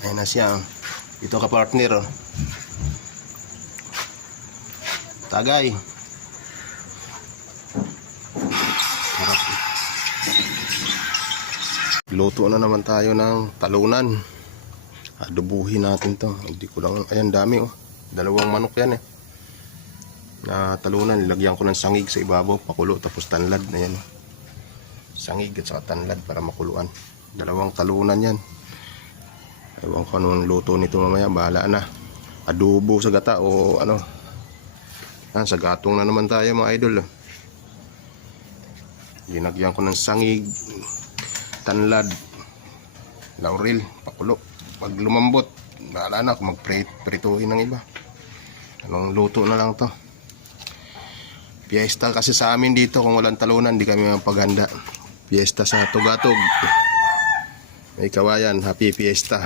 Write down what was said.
Ayan na siya. Ito ka partner. Tagay. Harap. Luto na naman tayo ng talunan. Adobuhin natin to. Hindi ko lang, ayan dami oh. Dalawang manok yan eh. Na talunan, nilagyan ko ng sangig sa ibabaw, pakulo, tapos tanlad na yan. Sangig at saka tanlad para makuluan. Dalawang talunan yan. Ewan ko anong luto nito mamaya, bahala na. Adobo sa gata o ano. Sa gatong na naman tayo mga idol. Ginagyan ko ng sangig, tanlad, laurel, pakulo. Pag lumambot, bahala na kung magprituhin ng iba. Anong luto na lang to. Fiesta kasi sa amin dito, kung walang talunan, di kami mapaghanda. Fiesta sa Tugatog. May kawayan, happy fiesta.